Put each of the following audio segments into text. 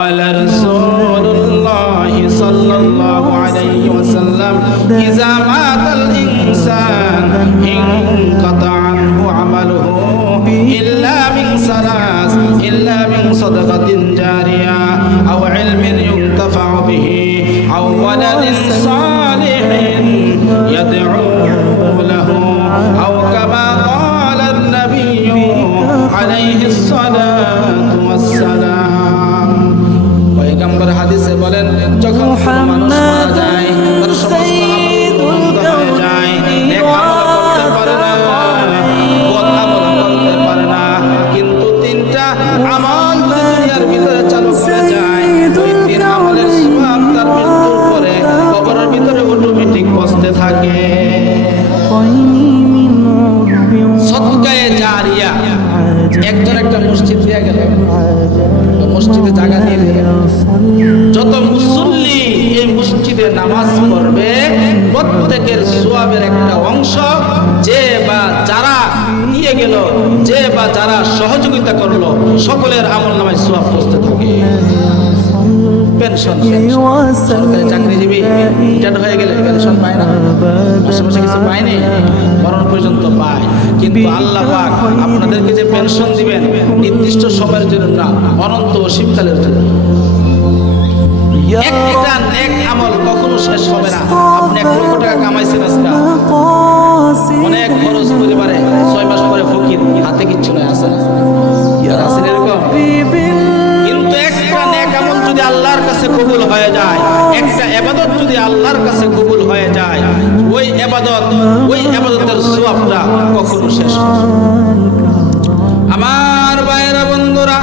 قال رسول الله صلى الله عليه وسلم إذا مات الإنسان انقطع عنه عمله إلا من ثلاث إلا من صدقة جارية أو علم ينتفع به أو ولد صالح يدعو له أو كما قال النبي عليه الصلاة والسلام পয়গম্বর হাদিসে বলেন যখন মানুষ মারা যায় তার সমস্ত আমল বন্ধ হয়ে যায় নেক আমল করতে পারে না বদ আমল করতে পারে না কিন্তু তিনটা আমল দুনিয়ার ভিতরে চালু করে যায় ওই তিন আমলের সওয়াব তার মৃত্যুর পরে কবরের ভিতরে অটোমেটিক বসতে থাকে সদকায়ে জারিয়া একজন একটা মসজিদ দিয়ে গেল মসজিদে জায়গা দিয়ে দিলেন যত মুসল্লি এই মসজিদে নামাজ পড়বে প্রত্যেকের সওয়াবের একটা অংশ যে বা যারা নিয়ে গেল যে বা যারা সহযোগিতা করলো সকলের আমলনামায় সওয়াব পৌঁছতে থাকে পেনশন সরকারি চাকরিজীবী রিটায়ার্ড হয়ে গেলে পেনশন পায় না আশেপাশে কিছু পায়নি মরণ পর্যন্ত পায় কিন্তু আল্লাহ পাক আপনাদেরকে যে পেনশন দিবেন নির্দিষ্ট সময়ের জন্য না অনন্ত শীতকালের জন্য একটা নেক আমল কখনো শেষ হবে না আপনি 1 লক্ষ টাকা কামাইছেন আজকে অনেক খরচ পরিবারে 6 মাস পরে ফকির হাতে কিচ্ছু নাই আছে আছেন এরকম কিন্তু একটা নেক আমল যদি আল্লাহর কাছে কবুল হয়ে যায় একটা ইবাদত যদি আল্লাহর কাছে কবুল হয়ে যায় ওই ইবাদতের সওয়াবটা কখনো শেষ হবে না আমার ভাইরা বন্ধুরা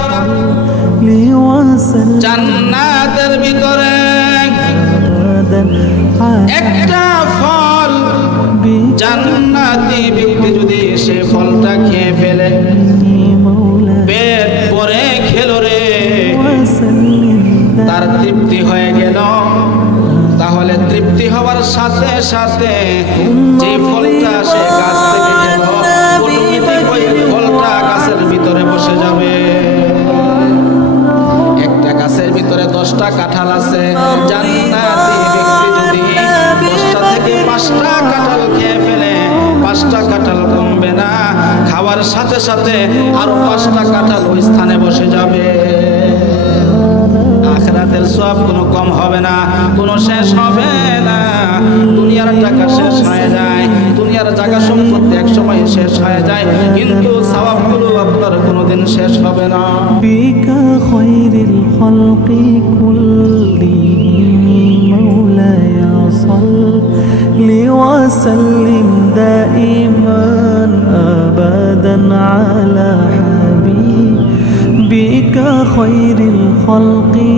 জান্নাতের ভিতরে একটা ফল জান্নাতি ব্যক্তি যদি সে ফলটা খেয়ে ফেলে পেট ভরে খেলো রে তার তৃপ্তি হয়ে গেল তাহলে তৃপ্তি হওয়ার সাথে সাথে যে ফলটা সে গাছ থেকে গেল অটোমেটিক ওই ফলটা গাছের ভিতরে বসে যাবে একটা গাছের ভিতরে 10টা কাঁঠাল আছে জান্নাতি ব্যক্তি যদি 10টা থেকে 5টা কাঁঠাল খেয়ে ফেলে 5টা কাঁঠাল কমবে না খাওয়ার সাথে সাথে আরো 5টা কাঁঠাল ওই স্থানে বসে যাবে আখিরাতের সওয়াব কোনো কম হবে না কোনো শেষ হবে না দুনিয়ার টাকা শেষ হয়ে যায় দুনিয়ার জায়গা সম্পত্তি এক সময় শেষ হয়ে যায় কিন্তু সওয়াবগুলো আপনার কোনোদিন শেষ হবে না বিকা খায়রুল খালকি কুল্লিহিম মাওলায়া সাল্লি ওয়া সাল্লিম দাইমান আবাদান আলা হাবিবিকা খায়রুল খালকি